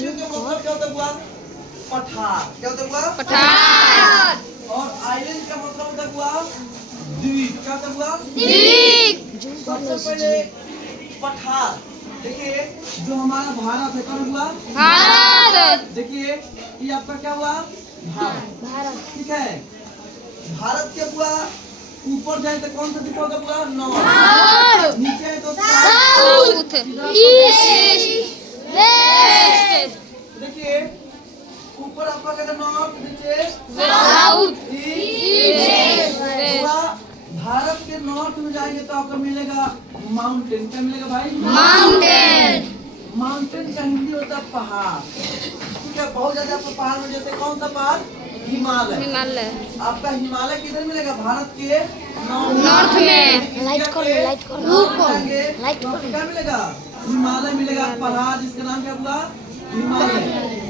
Island का मतलब क्या होता है बुआ? पठार। क्या होता है बुआ? पठार। और आइलैंड का मतलब होता है बुआ? द्वीप। क्या होता है बुआ? द्वीप। सबसे पहले पठार। देखिए जो हमारा भारत है, कौन हुआ? भारत। देखिए ये आपका क्या हुआ? भारत। ठीक है, भारत के बुआ ऊपर जाए तो कौन सा दिखा होगा बुआ? नॉर्थ। नीचे है तो साउथ, ईस्ट, वेस्ट। देखिए ऊपर आपका क्या नॉर्थ, नीचे साउथ, ईस्ट। वेस्ट। बुआ भारत के नॉर्थ में जाएंगे तो आपको मिलेगा माउंटेन। क्या मिलेगा भाई? माउंटेन। माउंटेन का हिंदी होता है पहाड़। ठीक है, बहुत ज्यादा आपको पहाड़ में, जैसे कौन सा पहाड़? हिमालय। हिमालय। आपका हिमालय किधर मिलेगा? भारत के नॉर्थ में। लाइट करो ऊपर क्या मिलेगा? हिमालय मिलेगा, पहाड़ जिसका नाम क्या हुआ? हिमालय।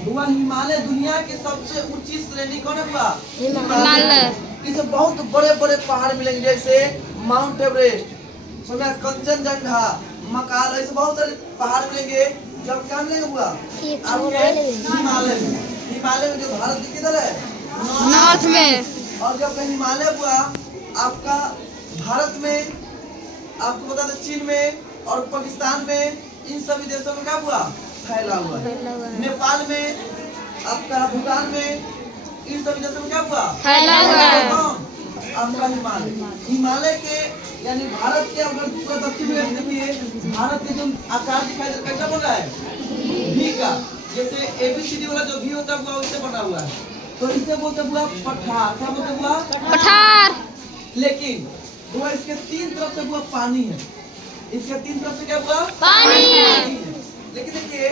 हुआ हिमालय दुनिया की सबसे ऊंची श्रेणी कौन है हुआ? हिमालय। इसे बहुत बड़े बड़े पहाड़ मिलेंगे, जैसे माउंट एवरेस्ट, सुना, कंचनजंगा, मकाल, ऐसे बहुत सारे पहाड़ मिलेंगे। जब क्या मिलेगा हुआ? आपके हिमालय में। हिमालय में जो भारत किधर है? नॉर्थ में। और जब हिमालय हुआ आपका भारत में, आपको बता दें चीन में और पाकिस्तान में, इन सभी देशों में क्या हुआ? फैला हुआ है। नेपाल में, आपका भूटान में, इन सभी देशों में क्या हुआ? फैला हुआ है। आपका हिमालय। हिमालय के यानी भारत के अगर पूरा दक्षिण में देखिए, भारत के जो आकार दिखाई दे कैसा बना है? भी का, जैसे एबीसीडी वाला जो भी होता है उससे बना हुआ है, तो इसे बोलते हुआ पठार। क्या बोलते हुआ? पठार। लेकिन वो इसके तीन तरफ से हुआ पानी है। इसके तीन तरफ से क्या हुआ? पानी है। लेकिन देखिए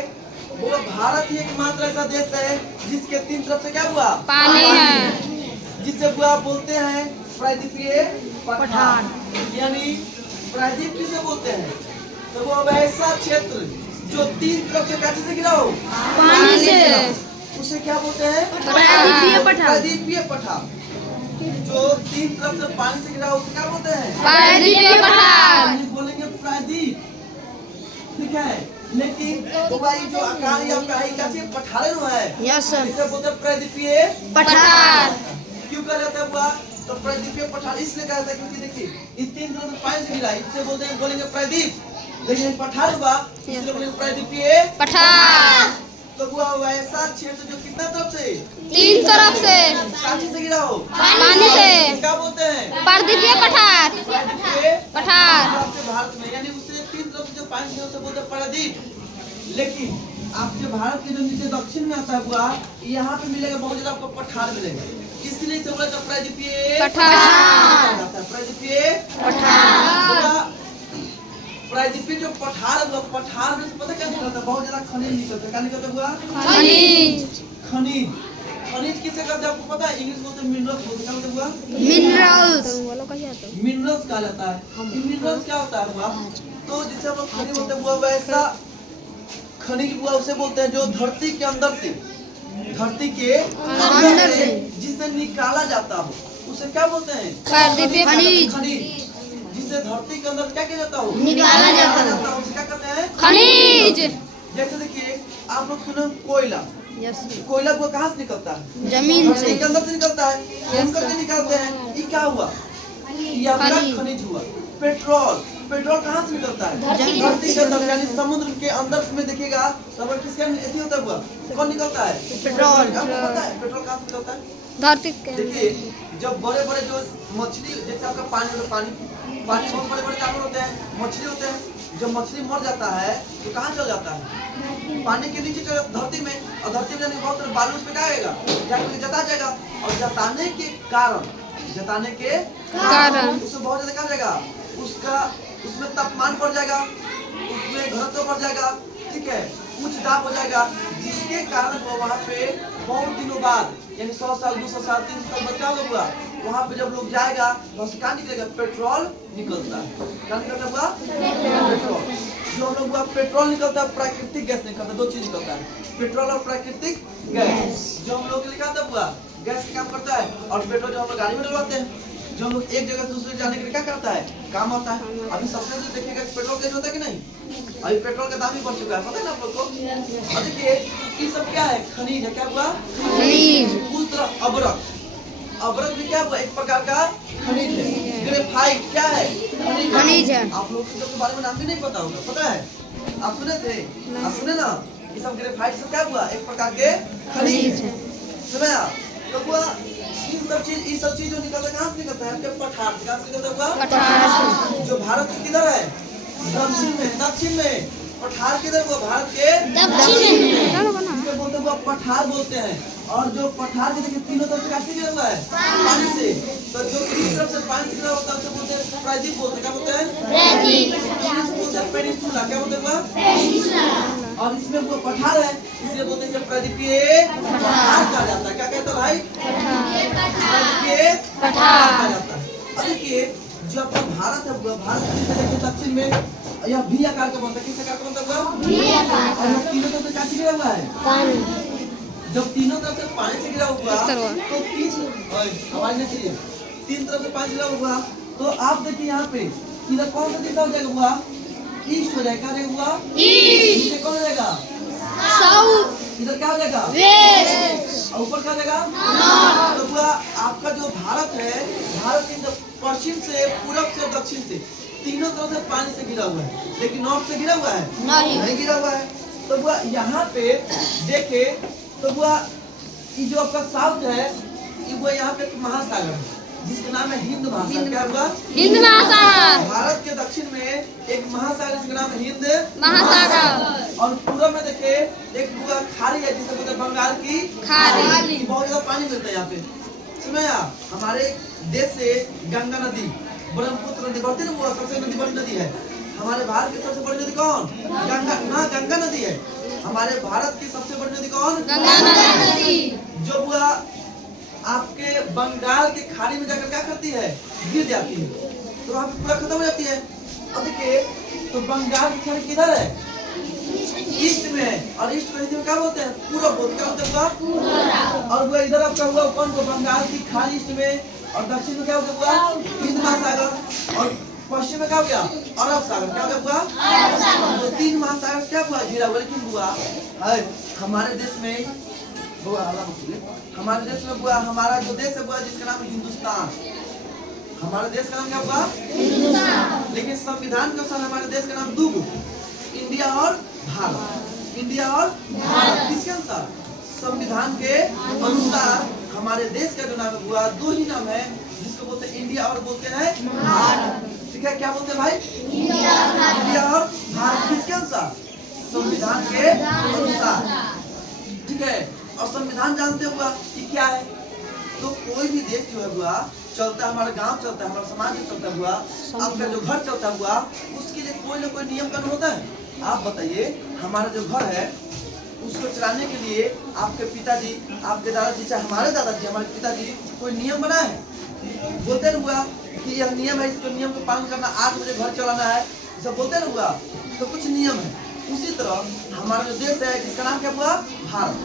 वो भारत ही एकमात्र ऐसा देश है जिसके तीन तरफ से क्या हुआ? पानी है। जिससे वो आप बोलते हैं प्रायद्वीपीय पठार। यानी प्रायद्वीप किसे बोलते हैं? तो वो ऐसा क्षेत्र जो तीन तरफ से कैसे से घिरा हो? पानी से। उसे क्या बोलते हैं? प्रायद्वीपीय पठार। प्रायद्वीपीय पठार। जो तीन तरफ से पानी से घिरा हो उसे क्या बोलते हैं? प्रायद्वीपीय पठार। बोलेंगे प्रायद्वीप। ठीक है, लेकिन तो भाई जो आकार या पठार है, यस सर, इसे बोलते हैं प्रायद्वीपीय पठार। क्यों कहा जाता है बुआ? तो प्रायद्वीपीय पठार इसलिए कहा जाता है क्योंकि देखिए इस तीन तरफ से पानी से घिरा, इससे बोलते हैं, बोलेंगे प्रायद्वीप। लेकिन पठार हुआ इसलिए बोलेंगे प्रायद्वीपीय पठार। तो हुआ वैसा क्षेत्र जो कितना तरफ से? तीन तरफ से कांची से घिरा हो? पानी से। क्या बोलते हैं? प्रायद्वीपीय पठार। प्रायद्वीपीय पठार। आपके भारत में, यानी उससे तीन तरफ से जो पानी है उसे बोलते हैं प्रायद्वीप। लेकिन आपके भारत के जो नीचे दक्षिण में आता है बुआ, यहाँ पे मिलेगा बहुत ज्यादा आपको पठार मिलेगा, इसलिए इसे बोला जाता है प्रायद्वीपीय पठार। प्रायद्वीपीय पठार। प्रायद्वीपीय जो पठार है, पठार में पता क्या निकलता है? बहुत ज्यादा खनिज निकलता है। क्या निकलता है बुआ? खनिज। खनिज। खनिज किसे कहते हैं आपको पता है? इंग्लिश बोलते हैं मिनरल्स बोलते हैं। क्या बोलते हैं बुआ? मिनरल्स। मिनरल्स कहा जाता है। मिनरल्स क्या होता है बुआ? तो जिसे हम लोग खनिज बोलते हैं बुआ, वैसा खनिज बुआ उसे बोलते हैं जो धरती के अंदर से, धरती के अंदर से जिसे निकाला जाता हो उसे क्या बोलते हैं? प्रायद्वीपीय खनिज। खनिज। जिसे धरती के अंदर क्या किया जाता हो? निकाला जाता है। उसे क्या कहते हैं? खनिज। जैसे देखिए आप लोग सुने कोयला। कोयला वो कहाँ से निकलता है? जमीन से। धरती के अंदर से निकलता है। हम करके निकालते हैं। ये क्या हुआ? ये आपका खनिज हुआ। पेट्रोल। पेट्रोल कहाँ से निकलता है? धरती के अंदर, यानी समुद्र के अंदर में देखिएगा तब किसका एथी होता हुआ कौन निकलता है? पेट्रोल। आपको पता है पेट्रोल कहाँ से निकलता है? धरती के। देखिए जब बड़े बड़े जो मछली, जैसे आपका पानी होता है, पानी बहुत बड़े बड़े जानवर होते हैं, मछली होते हैं। जब मछली मर जाता है तो कहाँ चल जाता है? पानी के नीचे चल, धरती में। और धरती में जाने बहुत सारे बालू उस पे क्या आएगा? जाकर जता जाएगा। और जताने के कारण उसमें बहुत ज्यादा क्या जाएगा? उसका उसमें तापमान बढ़ जाएगा, उसमें घनत्व बढ़ जाएगा। ठीक है, उच्च दाब हो जाएगा, जिसके कारण वो वहाँ पे बहुत दिनों बाद, यानी 100 साल, 200 साल, 300 साल बचा होगा, वहाँ पे जब लोग जाएगा वहाँ से क्या निकलेगा? पेट्रोल निकलता है। क्या निकलता होगा? पेट्रोल। जो हम लोग पेट्रोल निकलता है, प्राकृतिक गैस निकलता है। दो चीज निकलता है, पेट्रोल और प्राकृतिक गैस। जो हम लोग निकलता है गैस काम करता है, और पेट्रोल जो हम लोग गाड़ी में डलवाते हैं जो हम लोग एक जगह से दूसरे जाने के लिए क्या करता है, काम आता है। अभी सबसे जो देखिएगा पेट्रोल का होता है कि नहीं, अभी पेट्रोल का दाम ही बढ़ चुका है, पता है ना आप लोग को। और देखिए ये सब क्या है, खनिज है। क्या हुआ, खनिज। उस तरह अबरक, अबरक भी क्या हुआ, एक प्रकार का खनिज है। ग्रेफाइट क्या है, खनिज है। आप लोग को इसके बारे में नाम भी नहीं पता होगा, पता है, आप सुने थे, आप सुने ना, ये सब ग्रेफाइट से क्या हुआ, एक प्रकार के खनिज है, सुना आप। तो हुआ इन सब चीज जो निकलता है, कहाँ से निकलता है, आपके पठार से। कहाँ से निकलता हुआ, पठार। जो भारत के किधर है, दक्षिण में। पठार किधर हुआ, भारत के दक्षिण में। इसको बोलते हुआ पठार बोलते हैं। और जो पठार के देखिए तीनों तरफ से कैसे गिरा हुआ है, पानी से। तो जो तीन तरफ से पानी से गिरा होता है उसे बोलते हैं प्रायद्वीप, बोलते हैं। क्या बोलते हैं, प्रायद्वीप। बोलते हैं पेनिनसुला। क्या बोलते हैं, और इसमें वो पठार है, इसलिए बोलते हैं प्रायद्वीपीय पठार कहा जाता है। क्या कहते हैं भाई, प्रायद्वीपीय पठार कहा जाता है। अब देखिए जो अपना भारत है, भारत के दक्षिण में यह भी आकार का बनता है। किस आकार का बनता है, और तीनों तरफ से कैसे गिरा हुआ है, जब तीनों तरफ से पानी से गिरा हुआ तो तीन तरफ से पानी गिरा हुआ, तो आप देखिए यहाँ पे इधर कौन सा दिशा हो जाएगा, हुआ ईस्ट हो जाएगा। हुआ ईस्ट, कौन हो जाएगा, साउथ। इधर क्या हो जाएगा, वेस्ट। और ऊपर क्या हो जाएगा, नॉर्थ। तो हुआ आपका जो भारत है, भारत के पश्चिम से, पूरब से, दक्षिण से, तीनों तरफ से पानी से गिरा हुआ है। लेकिन नॉर्थ से गिरा हुआ है, नहीं गिरा हुआ है। तो हुआ यहाँ पे देखे, तो हुआ ये जो आपका साउथ है, ये वो यहाँ पे एक महासागर है जिसका नाम है हिंद महासागर। क्या हुआ, हिंद महासागर। भारत के दक्षिण में एक महासागर जिसका नाम है हिंद महासागर। और पूरब में देखे एक पूरा खाड़ी है जिसे बोलते हैं बंगाल की खाड़ी। बहुत ज्यादा पानी मिलता है यहाँ पे। सुनो यार, हमारे देश से गंगा नदी, ब्रह्मपुत्र नदी बढ़ती है, वो सबसे नदी बड़ी नदी है। हमारे भारत की सबसे बड़ी नदी कौन, गंगा ना, गंगा नदी है। हमारे भारत की सबसे बड़ी नदी कौन, गंगा नदी। जो हुआ आपके बंगाल के खाड़ी में जाकर क्या करती है, गिर जाती है, तो वहाँ पे पूरा खत्म हो जाती है। अब देखिए तो बंगाल की खाड़ी किधर है, ईस्ट में है। और ईस्ट को हिंदी में क्या बोलते हैं, पूरब बोलते हैं। क्या बोलते हैं, और वो इधर आपका हुआ कौन को, बंगाल की खाड़ी ईस्ट में, और दक्षिण में क्या हो गया, हिंद महासागर, और पश्चिम में क्या हो गया, अरब सागर। क्या हो गया, अरब सागर। तो तीन महासागर क्या हुआ, घिरा हुआ। लेकिन हुआ है हमारे देश में, हमारे देश में हुआ, हमारा जो देश है हुआ जिसका नाम है हिंदुस्तान। हमारे देश का नाम क्या हुआ, हिंदुस्तान। लेकिन संविधान के अनुसार हमारे देश का नाम दो, इंडिया और भारत। इंडिया और भारत किसके अनुसार, संविधान के अनुसार हमारे देश का जो नाम हुआ, दो ही नाम है जिसको बोलते हैं इंडिया और बोलते हैं भारत। ठीक है, क्या बोलते हैं भाई, इंडिया और भारत। किसके अनुसार, संविधान के अनुसार। ठीक है, और संविधान जानते हुआ कि क्या है, तो कोई भी देश जो है हुआ चलता है, हमारा गांव चलता है, हमारा समाज चलता हुआ, आपका जो घर चलता हुआ, उसके लिए कोई ना कोई नियम कानून होता है। आप बताइए, हमारा जो घर है उसको चलाने के लिए आपके पिताजी, आपके दादाजी, चाहे हमारे दादाजी, हमारे पिताजी कोई नियम बनाए हैं, बोलते ना हुआ कि यह नियम है, इसको नियम को पालन करना, 8 बजे घर चलाना है, सब बोलते ना हुआ, तो कुछ नियम है। उसी तरह हमारा जो देश है जिसका नाम क्या हुआ, भारत,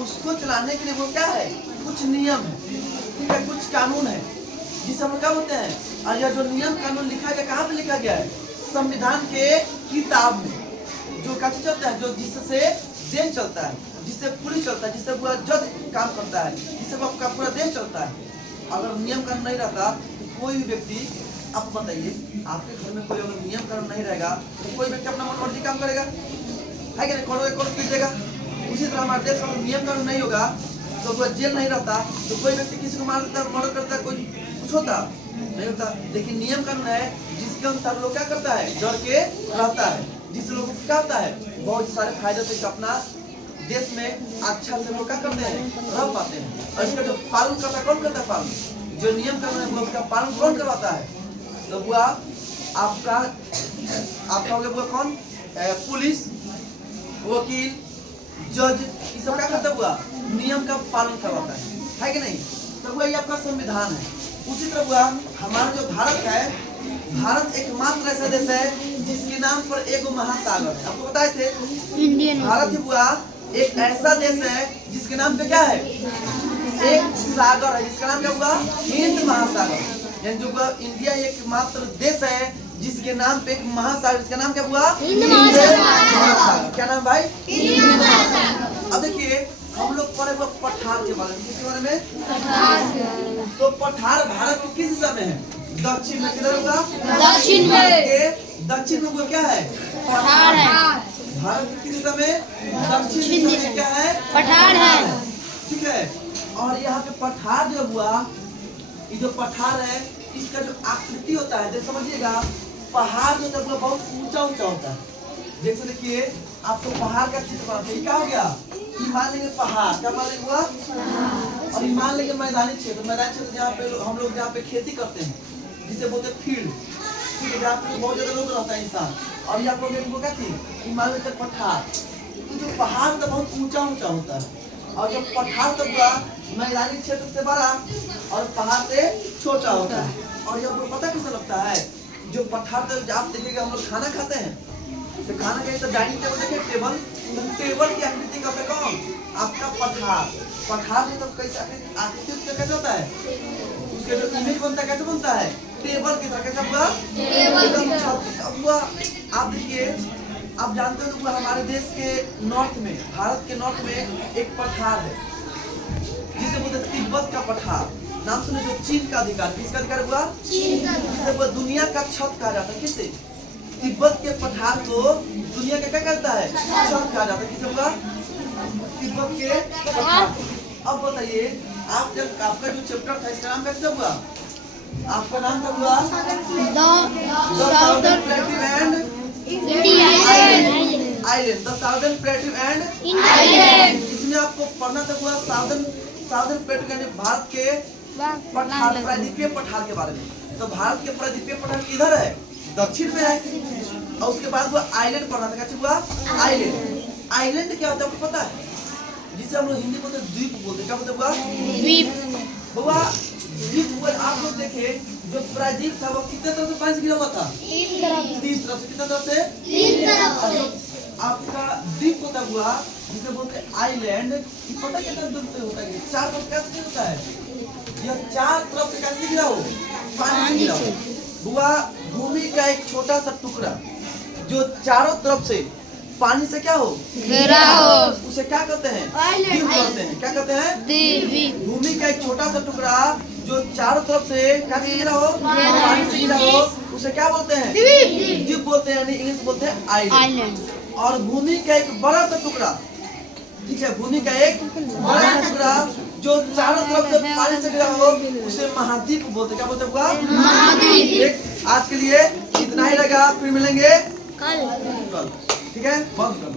उसको चलाने के लिए वो क्या है, कुछ नियम है, ठीक है, कुछ कानून है, जिसे हम क्या बोलते हैं। और यह जो नियम कानून लिखा गया, कहाँ पे लिखा गया है, संविधान के किताब में, जो कैसे चलता है, जो जिससे देश चलता है, जिससे पुलिस चलता है, जिससे पूरा जज काम करता है, जिससे आपका पूरा देश चलता है। अगर नियम कानून नहीं रहता तो कोई भी व्यक्ति, आप बताइए आपके घर में कोई अगर नियम कानून नहीं रहेगा तो कोई व्यक्ति अपना मनमर्जी काम करेगा, है कि नहीं, करोड़ करोड़ पीटेगा। उसी तरह हमारे देश में नियम कानून नहीं होगा तो कोई जेल नहीं रहता, तो कोई व्यक्ति किसी को मार देता, मर्डर करता, कोई कुछ होता नहीं होता। लेकिन नियम कानून है जिसके अनुसार लोग क्या करता है, डर के रहता है, जिस लोगों को क्या होता है, बहुत सारे फायदे से अपना देश में अच्छा से लोग क्या करते हैं, रह पाते हैं। और इसका जो पालन करता है, कौन करता है पालन, जो नियम कानून है उसका पालन कौन करवाता है, तो हुआ आपका हो गया हुआ कौन, पुलिस, वकील, जज, ये सब क्या करता हुआ, नियम का पालन करवाता है कि नहीं। तो हुआ ये आपका संविधान है। उसी तरह हुआ हमारा जो भारत है, भारत एकमात्र ऐसा देश है जिसके नाम पर एक महासागर है। आपको बताए थे, इंडियन भारत हुआ एक ऐसा देश है जिसके नाम पे क्या है, एक सागर है, जिसका नाम क्या हुआ, हिंद महासागर। यानी जो इंडिया एकमात्र देश है जिसके नाम पे एक महासागर, इसका नाम क्या हुआ? हिंद महासागर। क्या नाम भाई? हिंद महासागर। अब देखिए हम लोग पढ़े हुए पठार के बारे में, किसके बारे में? तो पठार भारत के किस हिस्सा में है? दक्षिण में। किधर होगा? दक्षिण में। दक्षिण में वो क्या है? पठार है। भारत के किस हिस्सा में? दक्षिण में क्या है? पठार है। ठीक है। और यहाँ पे पठार जो हुआ, ये जो पठार है इसका जो आकृति होता है, देख समझिएगा, पहाड़ जो होता है बहुत ऊंचा ऊंचा होता है। जैसे देखिए आपको पहाड़ का चित्र बनाते हैं, क्या हो गया? ये मान लेंगे पहाड़, क्या मान लेंगे हुआ? और ये मान लेंगे मैदानी क्षेत्र, मैदानी क्षेत्र जहाँ पे हम लोग जहाँ पे खेती करते हैं जिसे बोलते हैं फील्ड, ठीक है, जहाँ पे बहुत ज्यादा लोग रहता है इंसान। और ये आपको क्या थी? ये मान लेते पठार। तो जो पहाड़ तो बहुत ऊंचा ऊंचा होता है, और जब पठार तक हुआ मैदानी क्षेत्र से बड़ा और पहाड़ से छोटा होता है। और ये आपको पता कैसा लगता है? जो पठार तक आप देखिएगा, हम लोग खाना खाते हैं तो खाना खाइए तो डाइनिंग टेबल देखिए, टेबल, टेबल की आकृति का कौन? आपका पठार। पठार में तो कैसे आकृति उसका कैसे होता है? उसके जो इमेज बनता है कैसे बनता है? टेबल की तरह। कैसा हुआ? एकदम छत हुआ। आप देखिए, आप जानते हो हमारे देश के नॉर्थ में, भारत के नॉर्थ में एक पठार है जिसे बोलते हैं तिब्बत का पठार। नाम सुने? जो चीन का अधिकार, किसका अधिकार हुआ? चीन का। दुनिया का छत कहा जाता है। किसे? तिब्बत के पठार को दुनिया का क्या कहता है? छत कहा जाता है। किसे हुआ? तिब्बत के पठार। अब बताइए, आप जब आपका जो चैप्टर था इसका नाम कैसे हुआ? आपका नाम क्या हुआ? Southern प्लेटिव and island. The southern प्लेटिव and island. इसमें आपको पढ़ना तक हुआ साउदर्न प्लेटिव यानी भारत के पठार, प्रायद्वीपीय पठार के बारे में। तो भारत के प्रायद्वीपीय पठार किधर है? दक्षिण में है। और उसके बाद वो आइलैंड पढ़ना था। क्या हुआ? आइलैंड। आइलैंड क्या होता है आपको पता है? जिसे हम लोग हिंदी बोलते द्वीप बोलते हैं। क्या बोलते हुआ? द्वीप। हुआ द्वीप हुआ। आप लोग देखे जो प्रायद्वीप था वो कितने तरफ से पानी से घिरा हुआ था? 3 तरफ से। कितने तरफ से? 3 तरफ से। आपका द्वीप होता हुआ जिसे बोलते हैं आइलैंड, ये पता कितना दूर पे होता है? 4 तरफ कैसे होता है? यह 4 तरफ से कैसे घिरा हो? पानी से घिरा हो। हुआ भूमि का एक छोटा सा टुकड़ा जो चारों तरफ से पानी से क्या हो? घेरा हो। उसे क्या कहते हैं? द्वीप कहते हैं। क्या कहते हैं? द्वीप। भूमि का एक छोटा सा टुकड़ा जो चारों तरफ से कैसे घिरा हो? पानी से घिरा हो, उसे क्या बोलते हैं? द्वीप बोलते हैं, यानी इंग्लिश बोलते हैं आइलैंड। और भूमि का एक बड़ा सा टुकड़ा, ठीक है, भूमि का एक बड़ा सा टुकड़ा जो चारों तरफ से पानी से घिरा हो, उसे महाद्वीप बोलते हैं। क्या बोलते हैं? महाद्वीप। आज के लिए इतना ही रहेगा, फिर मिलेंगे कल। ठीक है, बंद करो।